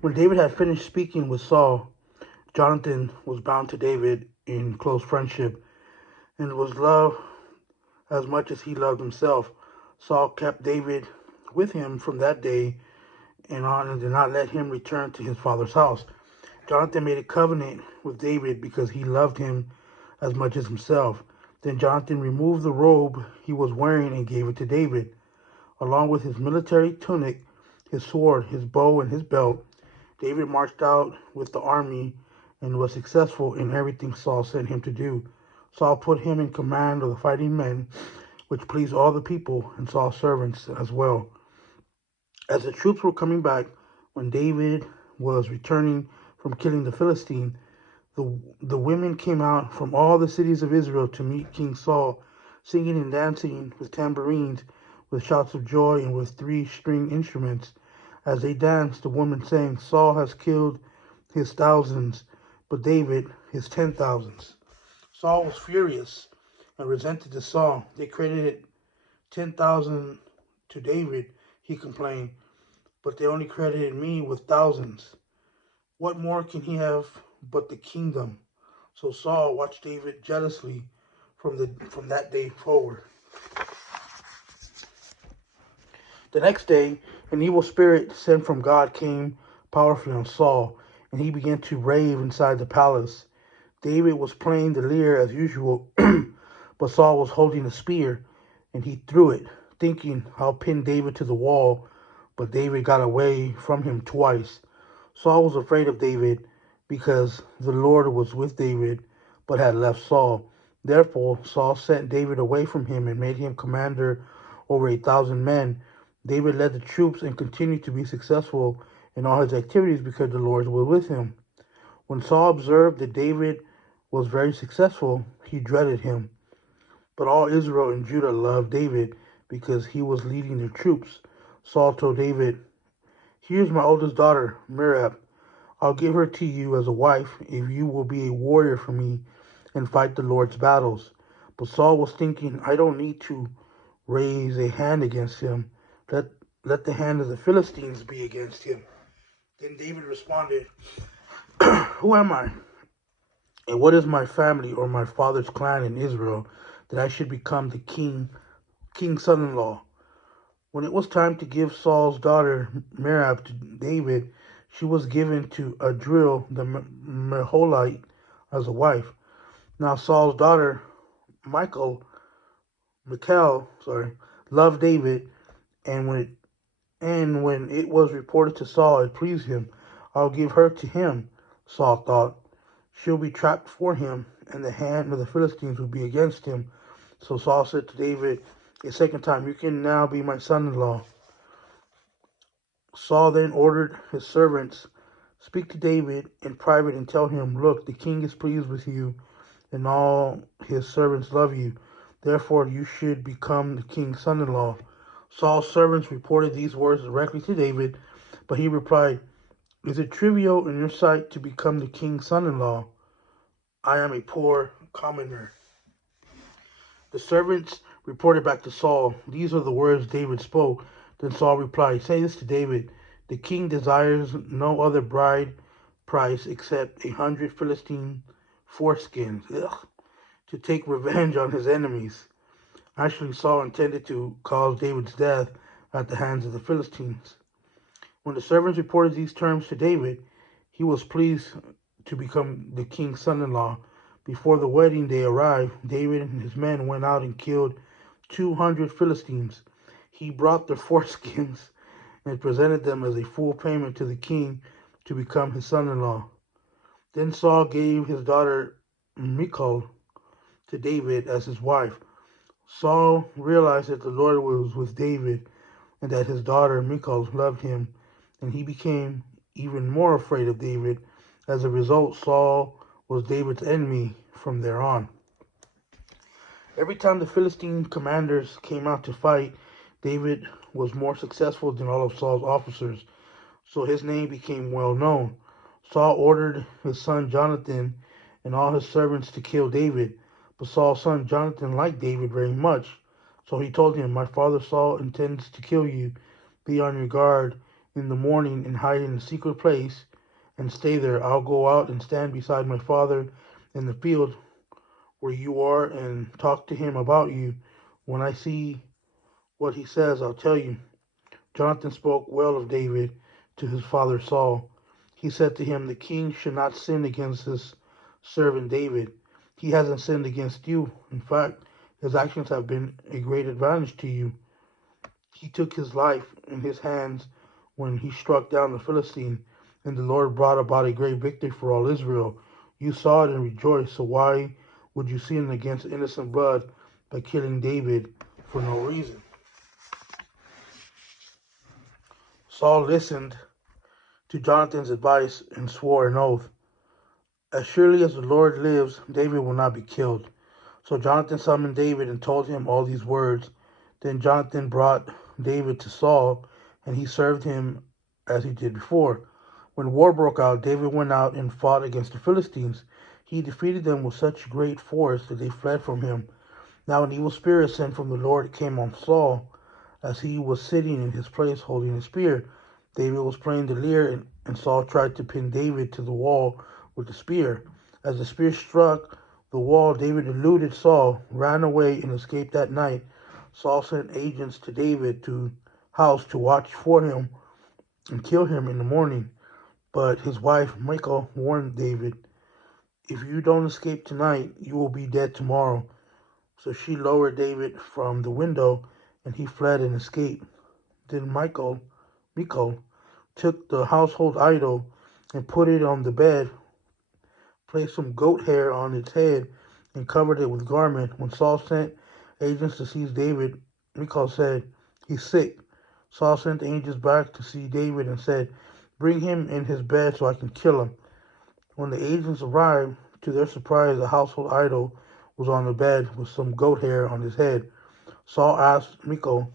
When David had finished speaking with Saul, Jonathan was bound to David in close friendship and was loved as much as he loved himself. Saul kept David with him from that day and on and did not let him return to his father's house. Jonathan made a covenant with David because he loved him as much as himself. Then Jonathan removed the robe he was wearing and gave it to David, along with his military tunic, his sword, his bow, and his belt. David marched out with the army and was successful in everything Saul sent him to do. Saul put him in command of the fighting men, which pleased all the people and Saul's servants as well. As the troops were coming back, when David was returning from killing the Philistine, the women came out from all the cities of Israel to meet King Saul, singing and dancing with tambourines, with shouts of joy, and with three-string instruments. As they danced, the women sang, Saul has killed his thousands, but David his 10,000s. Saul was furious and resented the song. They credited 10,000 to David, he complained, but they only credited me with thousands. What more can he have but the kingdom? So Saul watched David jealously from that day forward. The next day, an evil spirit sent from God came powerfully on Saul, and he began to rave inside the palace. David was playing the lyre as usual, but Saul was holding a spear, and he threw it, thinking, I'll pin David to the wall, but David got away from him twice. Saul was afraid of David because the Lord was with David, but had left Saul. Therefore, Saul sent David away from him and made him commander over 1,000 men. David led the troops and continued to be successful in all his activities because the Lord was with him. When Saul observed that David was very successful, he dreaded him. But all Israel and Judah loved David because he was leading their troops. Saul told David, Here's my oldest daughter, Merab. I'll give her to you as a wife if you will be a warrior for me and fight the Lord's battles. But Saul was thinking, I don't need to raise a hand against him. Let, let the hand of the Philistines be against him. Then David responded, Who am I? And what is my family or my father's clan in Israel that I should become the king's son-in-law? When it was time to give Saul's daughter Merab to David, she was given to Adriel the Meholite as a wife. Now Saul's daughter Michal, loved David, and when it was reported to Saul, it pleased him. I'll give her to him, Saul thought. She'll be trapped for him, and the hand of the Philistines will be against him. So Saul said to David a second time, You can now be my son-in-law. Saul then ordered his servants, Speak to David in private and tell him, Look, the king is pleased with you, and all his servants love you. Therefore you should become the king's son-in-law. Saul's servants reported these words directly to David, but he replied, Is it trivial in your sight to become the king's son-in-law? I am a poor commoner. The servants reported back to Saul, These are the words David spoke. Then Saul replied, Say this to David, The king desires no other bride price except 100 Philistine foreskins, to take revenge on his enemies. Actually, Saul intended to cause David's death at the hands of the Philistines. When the servants reported these terms to David, he was pleased to become the king's son-in-law. Before the wedding day arrived, David and his men went out and killed 200 Philistines. He brought their foreskins and presented them as a full payment to the king to become his son-in-law. Then Saul gave his daughter Michal to David as his wife. Saul realized that the Lord was with David and that his daughter Michal loved him, and he became even more afraid of David. As a result, Saul was David's enemy from there on. Every time the Philistine commanders came out to fight, David was more successful than all of Saul's officers, so his name became well known. Saul ordered his son Jonathan and all his servants to kill David, but Saul's son Jonathan liked David very much, so he told him, My father Saul intends to kill you. Be on your guard in the morning and hide in a secret place and stay there. I'll go out and stand beside my father in the field where you are and talk to him about you. When I see what he says, I'll tell you." Jonathan spoke well of David to his father Saul. He said to him, "The king should not sin against his servant David. He hasn't sinned against you. In fact, his actions have been a great advantage to you. He took his life in his hands when he struck down the Philistine, and the Lord brought about a great victory for all Israel. You saw it and rejoiced, so why would you sin against innocent blood by killing David for no reason?" Saul listened to Jonathan's advice and swore an oath, "As surely as the Lord lives, David will not be killed." So Jonathan summoned David and told him all these words. Then Jonathan brought David to Saul, and he served him as he did before. When war broke out, David went out and fought against the Philistines. He defeated them with such great force that they fled from him. Now an evil spirit sent from the Lord came on Saul as he was sitting in his place holding a spear. David was playing the lyre, and Saul tried to pin David to the wall with the spear. As the spear struck the wall, David eluded Saul, ran away, and escaped that night. Saul sent agents to David's house to watch for him and kill him in the morning. But his wife, Michal, warned David, "If you don't escape tonight, you will be dead tomorrow." So she lowered David from the window, and he fled and escaped. Then Michal took the household idol and put it on the bed, placed some goat hair on its head, and covered it with garment. When Saul sent agents to seize David, Michal said, "He's sick." Saul sent agents back to see David and said, "Bring him in his bed so I can kill him." When the agents arrived, to their surprise, the household idol was on the bed with some goat hair on his head. Saul asked Michal,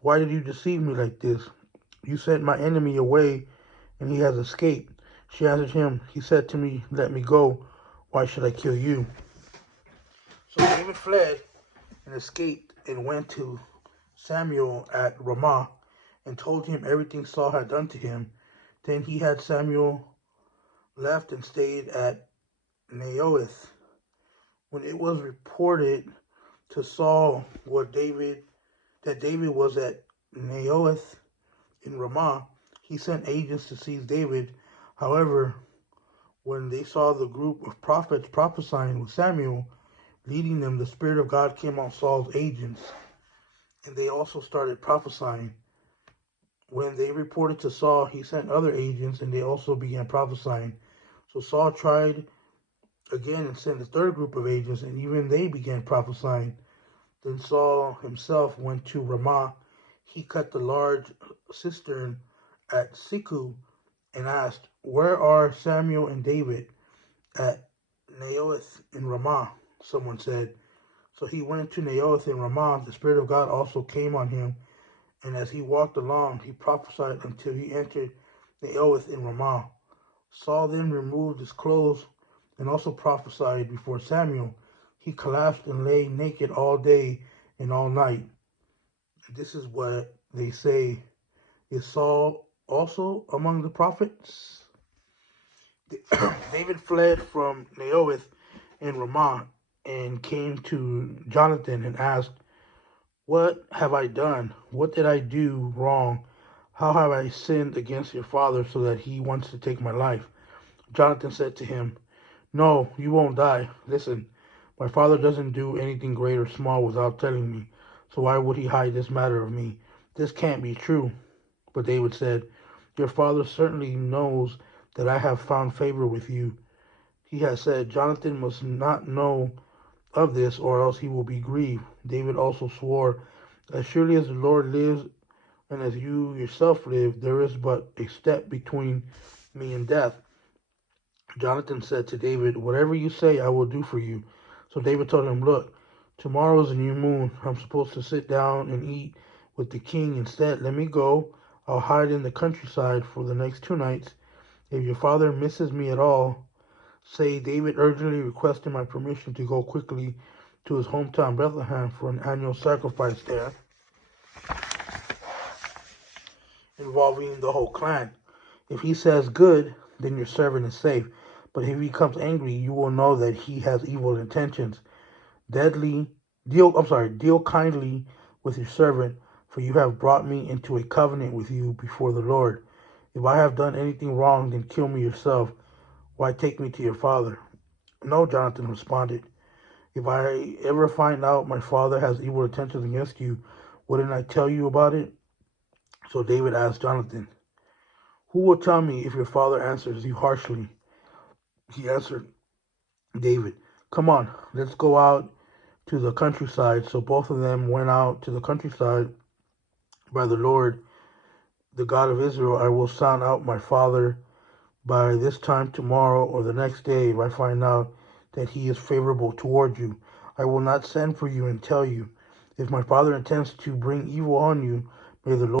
"Why did you deceive me like this? You sent my enemy away, and he has escaped." She answered him, "He said to me, 'Let me go. Why should I kill you?'" So David fled and escaped and went to Samuel at Ramah and told him everything Saul had done to him. Then he had Samuel left and stayed at Naioth. When it was reported to Saul that David was at Naioth in Ramah, he sent agents to seize David. However, when they saw the group of prophets prophesying with Samuel leading them, the Spirit of God came on Saul's agents, and they also started prophesying. When they reported to Saul, he sent other agents, and they also began prophesying. So Saul tried again and sent a third group of agents, and even they began prophesying. Then Saul himself went to Ramah. He cut the large cistern at Siku and asked, "Where are Samuel and David?" "At Naioth in Ramah," someone said. So he went to Naioth in Ramah. The Spirit of God also came on him, and as he walked along, he prophesied until he entered Naioth in Ramah. Saul then removed his clothes and also prophesied before Samuel. He collapsed and lay naked all day and all night. This is what they say. Is Saul also among the prophets? David fled from Naioth in Ramah and came to Jonathan and asked, "What have I done? What did I do wrong? How have I sinned against your father so that he wants to take my life?" Jonathan said to him, "No, you won't die. Listen, my father doesn't do anything great or small without telling me, so why would he hide this matter of me? This can't be true." But David said, "Your father certainly knows that I have found favor with you. He has said, 'Jonathan must not know of this, or else he will be grieved.'" David also swore, "As surely as the Lord lives and as you yourself live, there is but a step between me and death." Jonathan said to David, "Whatever you say, I will do for you." So David told him, "Look, tomorrow is a new moon. I'm supposed to sit down and eat with the king. Instead, let me go. I'll hide in the countryside for the next 2 nights. If your father misses me at all, say David urgently requested my permission to go quickly to his hometown Bethlehem for an annual sacrifice there. involving the whole clan. If he says good, then your servant is safe. But if he becomes angry, you will know that he has evil intentions. Deal kindly with your servant, for you have brought me into a covenant with you before the Lord. If I have done anything wrong, then kill me yourself. Why take me to your father? No, Jonathan responded. If I ever find out my father has evil intentions against you, wouldn't I tell you about it? So David asked Jonathan, who will tell me if your father answers you harshly? He answered David, come on, let's go out to the countryside. So both of them went out to the countryside. By the Lord, the God of Israel, I will sound out my father by this time tomorrow or the next day. If I find out that he is favorable toward you, I will not send for you and tell you. If my father intends to bring evil on you, may the Lord